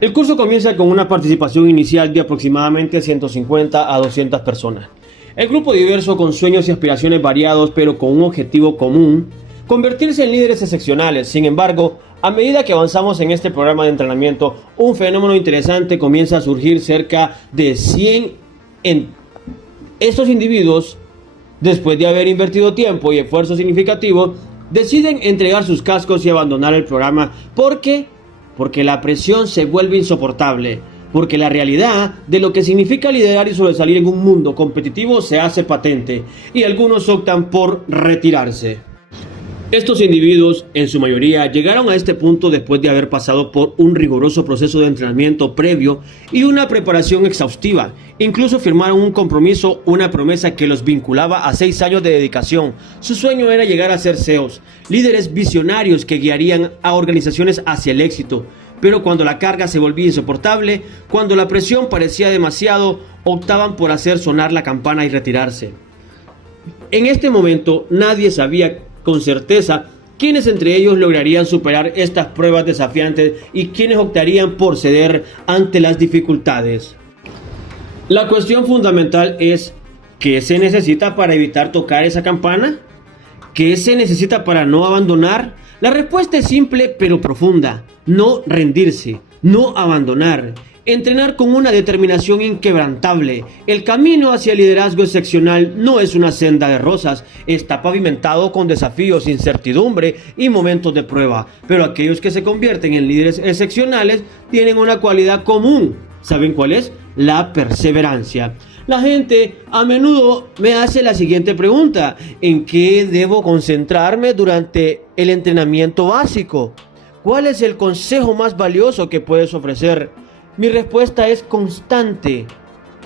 El curso comienza con una participación inicial de aproximadamente 150 a 200 personas. El grupo diverso con sueños y aspiraciones variados, pero con un objetivo común: convertirse en líderes excepcionales. Sin embargo, a medida que avanzamos en este programa de entrenamiento, un fenómeno interesante comienza a surgir. Cerca de 100 en estos individuos, después de haber invertido tiempo y esfuerzo significativo, deciden entregar sus cascos y abandonar el programa. ¿Por qué? Porque la presión se vuelve insoportable, porque la realidad de lo que significa liderar y sobresalir en un mundo competitivo se hace patente, y algunos optan por retirarse. Estos individuos, en su mayoría, llegaron a este punto después de haber pasado por un riguroso proceso de entrenamiento previo y una preparación exhaustiva. Incluso firmaron un compromiso, una promesa que los vinculaba a 6 años de dedicación. Su sueño era llegar a ser CEOs, líderes visionarios que guiarían a organizaciones hacia el éxito. Pero cuando la carga se volvía insoportable, cuando la presión parecía demasiado, optaban por hacer sonar la campana y retirarse. En este momento, nadie sabía con certeza quiénes entre ellos lograrían superar estas pruebas desafiantes y quiénes optarían por ceder ante las dificultades. La cuestión fundamental es: ¿qué se necesita para evitar tocar esa campana? ¿Qué se necesita para no abandonar? La respuesta es simple pero profunda: no rendirse, no abandonar. Entrenar con una determinación inquebrantable. El camino hacia el liderazgo excepcional no es una senda de rosas, está pavimentado con desafíos, incertidumbre y momentos de prueba. Pero aquellos que se convierten en líderes excepcionales tienen una cualidad común. ¿Saben cuál es? La perseverancia. La gente a menudo me hace la siguiente pregunta: ¿en qué debo concentrarme durante el entrenamiento básico? ¿Cuál es el consejo más valioso que puedes ofrecer? Mi respuesta es constante: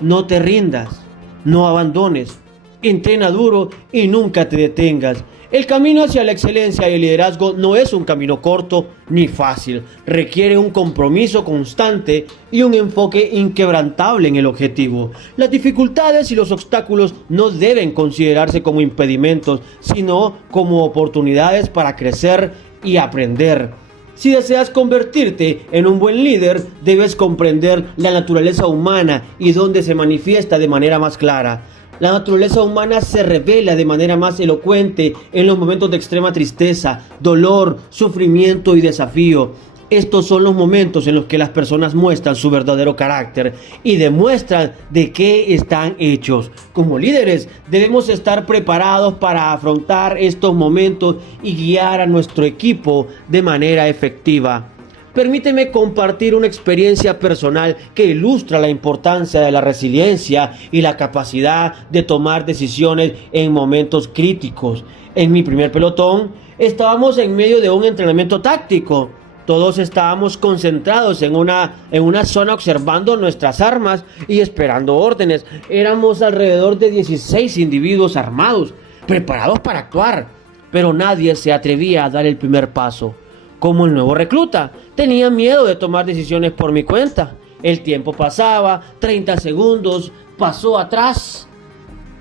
no te rindas, no abandones, entrena duro y nunca te detengas. El camino hacia la excelencia y el liderazgo no es un camino corto ni fácil, requiere un compromiso constante y un enfoque inquebrantable en el objetivo. Las dificultades y los obstáculos no deben considerarse como impedimentos, sino como oportunidades para crecer y aprender. Si deseas convertirte en un buen líder, debes comprender la naturaleza humana y dónde se manifiesta de manera más clara. La naturaleza humana se revela de manera más elocuente en los momentos de extrema tristeza, dolor, sufrimiento y desafío. Estos son los momentos en los que las personas muestran su verdadero carácter y demuestran de qué están hechos. Como líderes, debemos estar preparados para afrontar estos momentos y guiar a nuestro equipo de manera efectiva. Permíteme compartir una experiencia personal que ilustra la importancia de la resiliencia y la capacidad de tomar decisiones en momentos críticos. En mi primer pelotón, estábamos en medio de un entrenamiento táctico. Todos estábamos concentrados en una zona observando nuestras armas y esperando órdenes. Éramos alrededor de 16 individuos armados, preparados para actuar, pero nadie se atrevía a dar el primer paso. Como el nuevo recluta, tenía miedo de tomar decisiones por mi cuenta. El tiempo pasaba, 30 segundos, pasó atrás,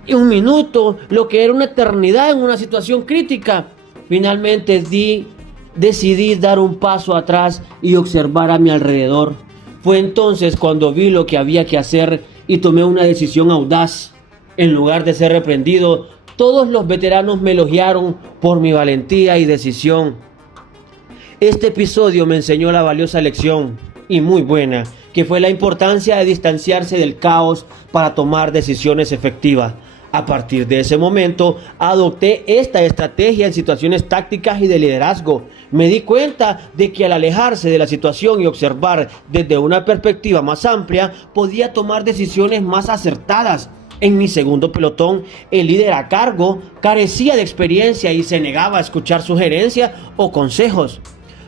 y 1 minuto, lo que era una eternidad en una situación crítica. Finalmente decidí dar un paso atrás y observar a mi alrededor. Fue entonces cuando vi lo que había que hacer y tomé una decisión audaz. En lugar de ser reprendido, todos los veteranos me elogiaron por mi valentía y decisión. Este episodio me enseñó la valiosa lección, y muy buena, que fue la importancia de distanciarse del caos para tomar decisiones efectivas. A partir de ese momento, adopté esta estrategia en situaciones tácticas y de liderazgo. Me di cuenta de que al alejarse de la situación y observar desde una perspectiva más amplia, podía tomar decisiones más acertadas. En mi segundo pelotón, el líder a cargo carecía de experiencia y se negaba a escuchar sugerencias o consejos.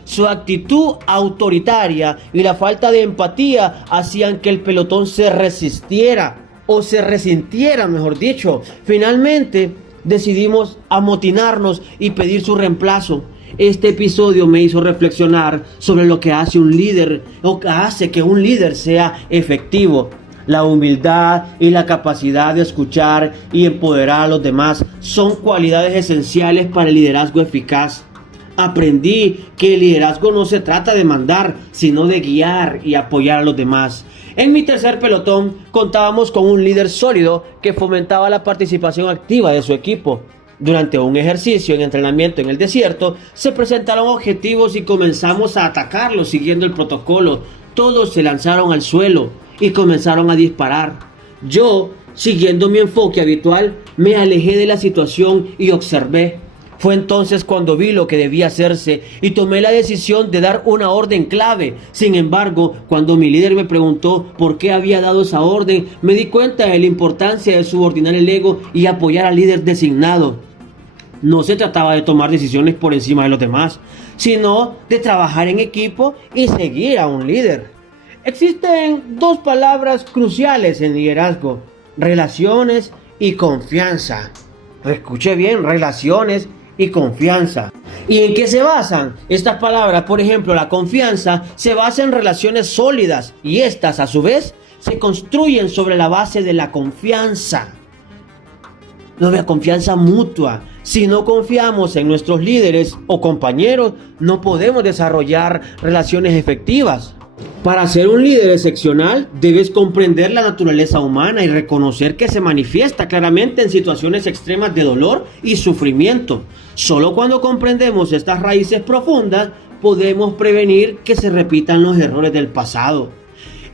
Su actitud autoritaria y la falta de empatía hacían que el pelotón se resintiera, mejor dicho. Finalmente, decidimos amotinarnos y pedir su reemplazo. Este episodio me hizo reflexionar sobre lo que hace un líder, o que hace que un líder sea efectivo. La humildad y la capacidad de escuchar y empoderar a los demás son cualidades esenciales para el liderazgo eficaz. Aprendí que el liderazgo no se trata de mandar, sino de guiar y apoyar a los demás. En mi tercer pelotón contábamos con un líder sólido que fomentaba la participación activa de su equipo. Durante un ejercicio en entrenamiento en el desierto, se presentaron objetivos y comenzamos a atacarlos siguiendo el protocolo. Todos se lanzaron al suelo y comenzaron a disparar. Yo, siguiendo mi enfoque habitual, me alejé de la situación y observé. Fue entonces cuando vi lo que debía hacerse y tomé la decisión de dar una orden clave. Sin embargo, cuando mi líder me preguntó por qué había dado esa orden, me di cuenta de la importancia de subordinar el ego y apoyar al líder designado. No se trataba de tomar decisiones por encima de los demás, sino de trabajar en equipo y seguir a un líder. Existen dos palabras cruciales en liderazgo: relaciones y confianza. Escuche bien, relaciones y confianza. ¿Y en qué se basan estas palabras? Por ejemplo, la confianza se basa en relaciones sólidas y estas, a su vez, se construyen sobre la base de la confianza. No de la confianza mutua. Si no confiamos en nuestros líderes o compañeros, no podemos desarrollar relaciones efectivas. Para ser un líder excepcional, debes comprender la naturaleza humana y reconocer que se manifiesta claramente en situaciones extremas de dolor y sufrimiento. Solo cuando comprendemos estas raíces profundas, podemos prevenir que se repitan los errores del pasado.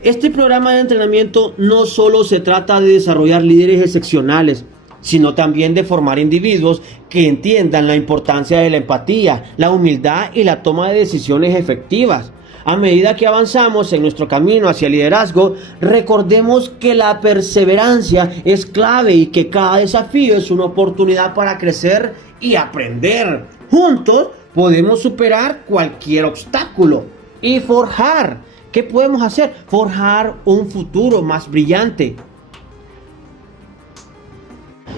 Este programa de entrenamiento no solo se trata de desarrollar líderes excepcionales, sino también de formar individuos que entiendan la importancia de la empatía, la humildad y la toma de decisiones efectivas. A medida que avanzamos en nuestro camino hacia el liderazgo, recordemos que la perseverancia es clave y que cada desafío es una oportunidad para crecer y aprender. Juntos podemos superar cualquier obstáculo y forjar. ¿Qué podemos hacer? Forjar un futuro más brillante.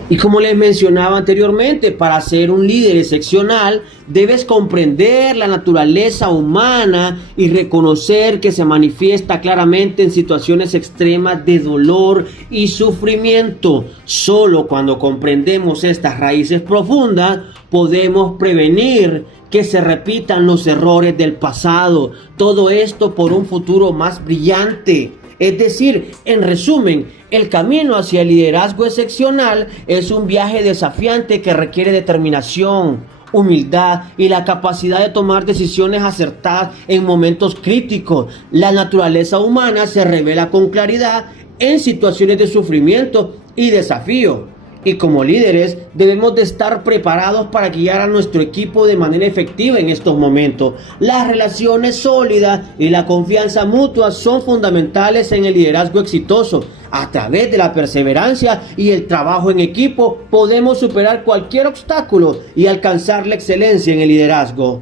Y como les mencionaba anteriormente, para ser un líder excepcional, debes comprender la naturaleza humana y reconocer que se manifiesta claramente en situaciones extremas de dolor y sufrimiento. Solo cuando comprendemos estas raíces profundas, podemos prevenir que se repitan los errores del pasado. Todo esto por un futuro más brillante. Es decir, en resumen, el camino hacia el liderazgo excepcional es un viaje desafiante que requiere determinación, humildad y la capacidad de tomar decisiones acertadas en momentos críticos. La naturaleza humana se revela con claridad en situaciones de sufrimiento y desafío. Y como líderes debemos de estar preparados para guiar a nuestro equipo de manera efectiva en estos momentos. Las relaciones sólidas y la confianza mutua son fundamentales en el liderazgo exitoso. A través de la perseverancia y el trabajo en equipo podemos superar cualquier obstáculo y alcanzar la excelencia en el liderazgo.